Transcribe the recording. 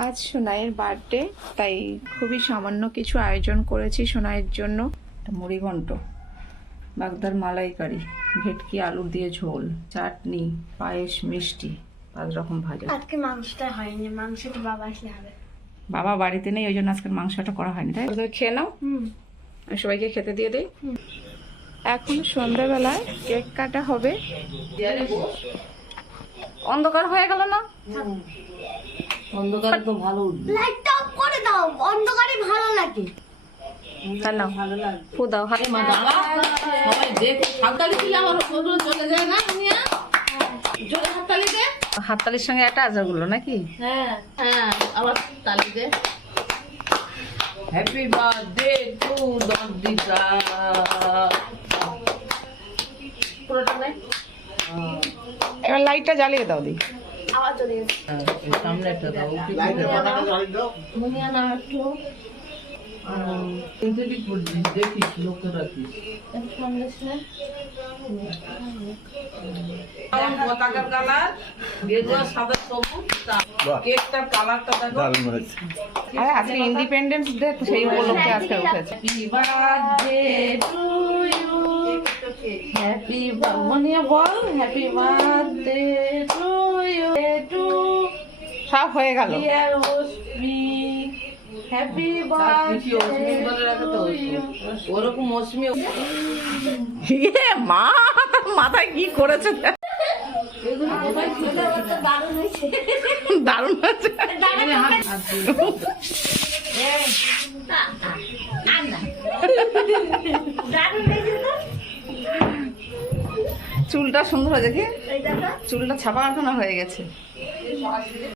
আজ সোনাইয়ের বার্থডে, তাই খুবই সামান্য কিছু আয়োজন করেছি সোনাইয়ের জন্য। মুড়ি ঘন্ট, বাগদার মালাইকারি, ভেটকি আলু দিয়ে ঝোল, চাটনি, পায়েস, মিষ্টি, 5 রকম ভাজা। আজকে মাংসটা হয়নি, মাংসটা বাবা আসলে হবে। বাবা বাড়িতে নেই, ওই জন্য আজকের মাংসটা করা হয়নি। তাই তুমি খেয়ে নাও, আমি সবাইকে খেতে দিয়ে দিই। এখন সন্ধ্যাবেলায় কেক কাটা হবে। অন্ধকার হয়ে গেল না? অন্ধকারে তো ভালো, লাইটটা অফ করে দাও, অন্ধকারে ভালো লাগে। নাও, ভালো লাগে। ফু দাও হাত। মা বাবা সবাই দেখে হাততালি দিলে আমার ওগুলো চলে যায় না, নিয়া জোরে হাততালি দে। হাততালির সঙ্গে একটা আজারগুলো নাকি? হ্যাঁ হ্যাঁ, আবার তালি দে। Happy birthday to Dandita. পুরোটা নেই, এবার লাইটটা জ্বালিয়ে দাও দি। আওয়াজ চলে গেছে। সামনেটা দাও, মুনিয়া না একটু দেখিস, লোক রাখিস পতাকার কালার গেরুয়া সাদা সবুজ, কেকটার কালারটা দেখো। আরে আজকে ইন্ডিপেন্ডেন্স ডে, তো সেই উপলক্ষে আজকে উঠেছে। Happy birthday to you, happy Muniya বল, happy birthday to you, to সব হয়ে গেল। Dear Osmi, happy birthday to you. ওরকম মৌসুমি ইয়ে মা, তোর মাথায় কি করেছে? দারুণ হয়েছে। দারুণ হয়েছে। দারুণ হয়েছে তো। চুলটা সুন্দর হয়েছে কি? এই দেখো। চুলটা ছাপা কাটানো হয়ে গেছে।